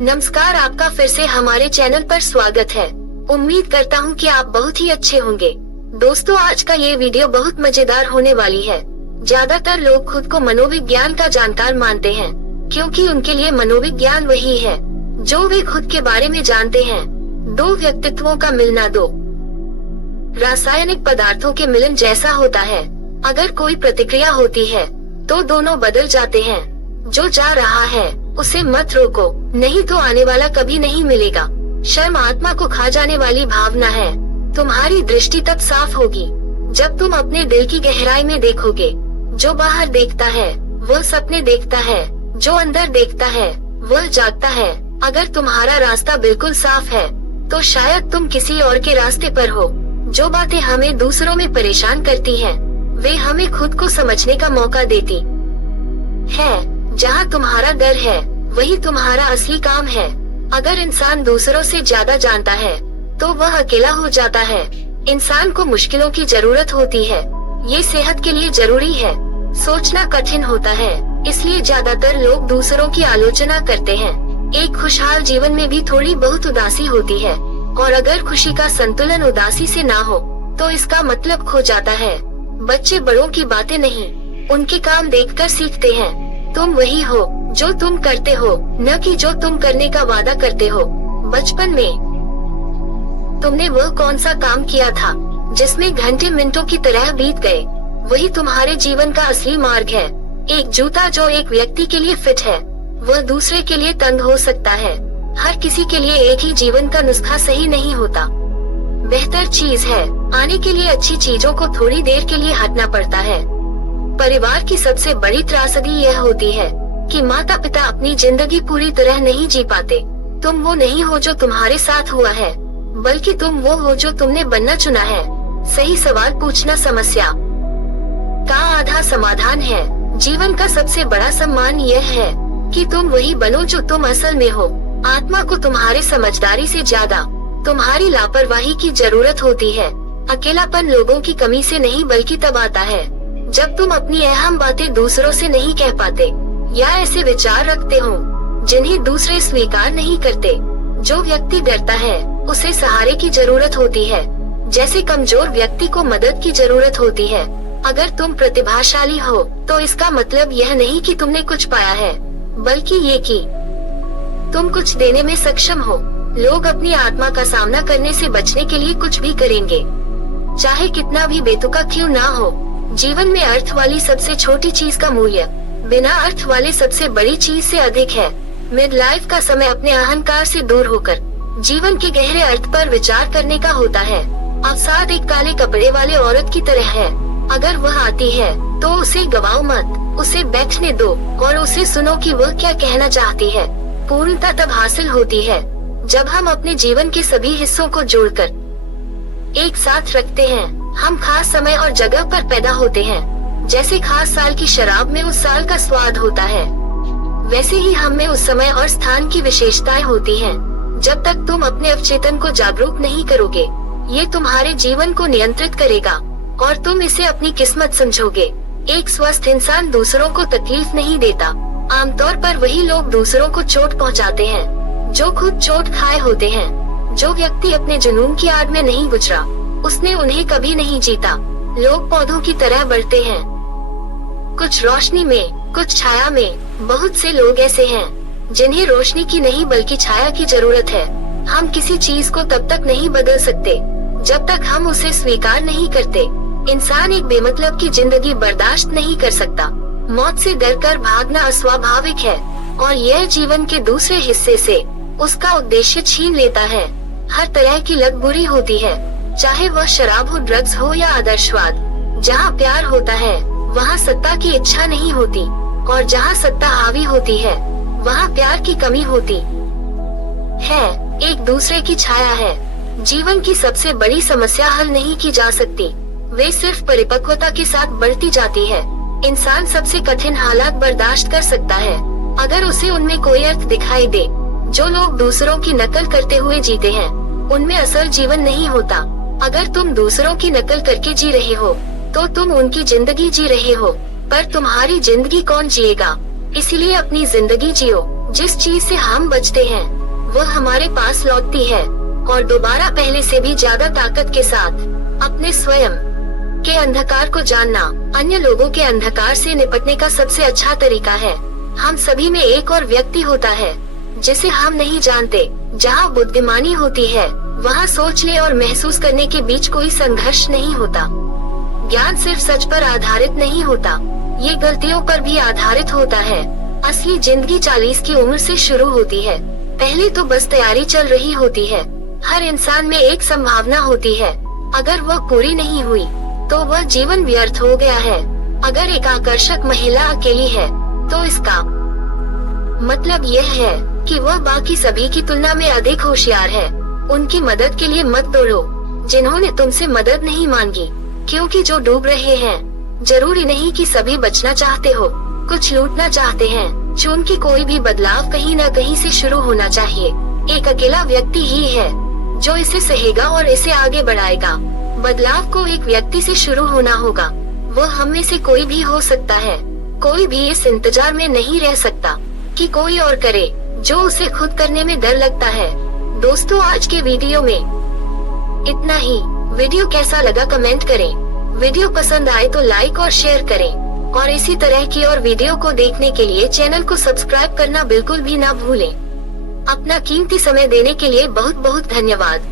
नमस्कार, आपका फिर से हमारे चैनल पर स्वागत है। उम्मीद करता हूँ कि आप बहुत ही अच्छे होंगे। दोस्तों, आज का ये वीडियो बहुत मजेदार होने वाली है। ज्यादातर लोग खुद को मनोविज्ञान का जानकार मानते हैं, क्योंकि उनके लिए मनोविज्ञान वही है जो वे खुद के बारे में जानते हैं। दो व्यक्तित्वों का मिलना दो रासायनिक पदार्थों के मिलन जैसा होता है। अगर कोई प्रतिक्रिया होती है तो दोनों बदल जाते हैं। जो जा रहा है उसे मत रोको, नहीं तो आने वाला कभी नहीं मिलेगा। शर्म आत्मा को खा जाने वाली भावना है। तुम्हारी दृष्टि तब साफ होगी जब तुम अपने दिल की गहराई में देखोगे। जो बाहर देखता है वह सपने देखता है, जो अंदर देखता है वह जागता है। अगर तुम्हारा रास्ता बिल्कुल साफ है तो शायद तुम किसी और के रास्ते पर हो। जो बातें हमें दूसरों में परेशान करती हैं, वे हमें खुद को समझने का मौका देती है। जहाँ तुम्हारा डर है वही तुम्हारा असली काम है। अगर इंसान दूसरों से ज्यादा जानता है तो वह अकेला हो जाता है। इंसान को मुश्किलों की जरूरत होती है, ये सेहत के लिए जरूरी है। सोचना कठिन होता है, इसलिए ज्यादातर लोग दूसरों की आलोचना करते हैं। एक खुशहाल जीवन में भी थोड़ी बहुत उदासी होती है, और अगर खुशी का संतुलन उदासी से ना हो तो इसका मतलब खो जाता है। बच्चे बड़ों की बातें नहीं, उनके काम देखकर सीखते हैं। तुम वही हो जो तुम करते हो, न कि जो तुम करने का वादा करते हो। बचपन में तुमने वह कौन सा काम किया था जिसमें घंटे मिनटों की तरह बीत गए, वही तुम्हारे जीवन का असली मार्ग है। एक जूता जो एक व्यक्ति के लिए फिट है वह दूसरे के लिए तंग हो सकता है। हर किसी के लिए एक ही जीवन का नुस्खा सही नहीं होता। बेहतर चीज है, आने के लिए अच्छी चीजों को थोड़ी देर के लिए हटना पड़ता है। परिवार की सबसे बड़ी त्रासदी यह होती है कि माता पिता अपनी जिंदगी पूरी तरह नहीं जी पाते। तुम वो नहीं हो जो तुम्हारे साथ हुआ है, बल्कि तुम वो हो जो तुमने बनना चुना है। सही सवाल पूछना समस्या का आधा समाधान है। जीवन का सबसे बड़ा सम्मान यह है कि तुम वही बनो जो तुम असल में हो। आत्मा को तुम्हारी समझदारी से ज्यादा तुम्हारी लापरवाही की जरूरत होती है। अकेलापन लोगों की कमी से नहीं बल्कि तब आता है जब तुम अपनी अहम बातें दूसरों से नहीं कह पाते, या ऐसे विचार रखते हो जिन्हें दूसरे स्वीकार नहीं करते। जो व्यक्ति डरता है उसे सहारे की जरूरत होती है, जैसे कमजोर व्यक्ति को मदद की जरूरत होती है। अगर तुम प्रतिभाशाली हो तो इसका मतलब यह नहीं कि तुमने कुछ पाया है, बल्कि ये कि तुम कुछ देने में सक्षम हो। लोग अपनी आत्मा का सामना करने से बचने के लिए कुछ भी करेंगे, चाहे कितना भी बेतुका क्यों ना हो। जीवन में अर्थ वाली सबसे छोटी चीज का मूल्य बिना अर्थ वाले सबसे बड़ी चीज से अधिक है। मिड लाइफ का समय अपने अहंकार से दूर होकर जीवन के गहरे अर्थ पर विचार करने का होता है। अवसाद एक काले कपड़े वाले औरत की तरह है। अगर वह आती है तो उसे गवाओ मत, उसे बैठने दो और उसे सुनो कि वह क्या कहना चाहती है। पूर्णता तब हासिल होती है जब हम अपने जीवन के सभी हिस्सों को जोड़कर एक साथ रखते हैं। हम खास समय और जगह पर पैदा होते हैं। जैसे खास साल की शराब में उस साल का स्वाद होता है, वैसे ही हम में उस समय और स्थान की विशेषताएं होती हैं। जब तक तुम अपने अवचेतन को जागरूक नहीं करोगे, ये तुम्हारे जीवन को नियंत्रित करेगा और तुम इसे अपनी किस्मत समझोगे। एक स्वस्थ इंसान दूसरों को तकलीफ नहीं देता। आमतौर पर वही लोग दूसरों को चोट पहुंचाते हैं जो खुद चोट खाए होते हैं। जो व्यक्ति अपने जुनून की आड़ में नहीं गुजरा, उसने उन्हें कभी नहीं जीता। लोग पौधों की तरह बढ़ते हैं, कुछ रोशनी में कुछ छाया में। बहुत से लोग ऐसे हैं जिन्हें रोशनी की नहीं बल्कि छाया की जरूरत है। हम किसी चीज को तब तक नहीं बदल सकते जब तक हम उसे स्वीकार नहीं करते। इंसान एक बेमतलब की जिंदगी बर्दाश्त नहीं कर सकता। मौत से डरकर भागना अस्वाभाविक है और यह जीवन के दूसरे हिस्से से उसका उद्देश्य छीन लेता है। हर तरह की लत बुरी होती है, चाहे वह शराब हो, ड्रग्स हो या आदर्शवाद। जहाँ प्यार होता है वहाँ सत्ता की इच्छा नहीं होती, और जहाँ सत्ता हावी होती है वहाँ प्यार की कमी होती है। एक दूसरे की छाया है। जीवन की सबसे बड़ी समस्या हल नहीं की जा सकती, वे सिर्फ परिपक्वता के साथ बढ़ती जाती है। इंसान सबसे कठिन हालात बर्दाश्त कर सकता है अगर उसे उनमें कोई अर्थ दिखाई दे। जो लोग दूसरों की नकल करते हुए जीते हैं उनमें असल जीवन नहीं होता। अगर तुम दूसरों की नकल करके जी रहे हो तो तुम उनकी जिंदगी जी रहे हो, पर तुम्हारी जिंदगी कौन जिएगा? इसलिए अपनी जिंदगी जियो जिस चीज से हम बचते हैं वह हमारे पास लौटती है, और दोबारा पहले से भी ज्यादा ताकत के साथ। अपने स्वयं के अंधकार को जानना अन्य लोगों के अंधकार से निपटने का सबसे अच्छा तरीका है। हम सभी में एक और व्यक्ति होता है जिसे हम नहीं जानते। जहाँ बुद्धिमानी होती है वहाँ सोचने और महसूस करने के बीच कोई संघर्ष नहीं होता। ज्ञान सिर्फ सच पर आधारित नहीं होता, ये गलतियों पर भी आधारित होता है। असली जिंदगी 40 की उम्र से शुरू होती है। पहले तो बस तैयारी चल रही होती है। हर इंसान में एक संभावना होती है, अगर वह पूरी नहीं हुई तो वह जीवन व्यर्थ हो गया है। अगर एक आकर्षक महिला अकेली है तो इसका मतलब यह है कि वह बाकी सभी की तुलना में अधिक होशियार है। उनकी मदद के लिए मत दौड़ो जिन्होंने तुमसे मदद नहीं मांगी, क्योंकि जो डूब रहे हैं जरूरी नहीं कि सभी बचना चाहते हो, कुछ लूटना चाहते हैं। चूंकि कोई भी बदलाव कहीं न कहीं से शुरू होना चाहिए। एक अकेला व्यक्ति ही है जो इसे सहेगा और इसे आगे बढ़ाएगा। बदलाव को एक व्यक्ति से शुरू होना होगा। वो हम में से कोई भी हो सकता है। कोई भी इस इंतजार में नहीं रह सकता कि कोई और करे जो उसे खुद करने में डर लगता है। दोस्तों, आज के वीडियो में इतना ही। वीडियो कैसा लगा कमेंट करें। वीडियो पसंद आए तो लाइक और शेयर करें, और इसी तरह की और वीडियो को देखने के लिए चैनल को सब्सक्राइब करना बिल्कुल भी ना भूलें। अपना कीमती समय देने के लिए बहुत बहुत धन्यवाद।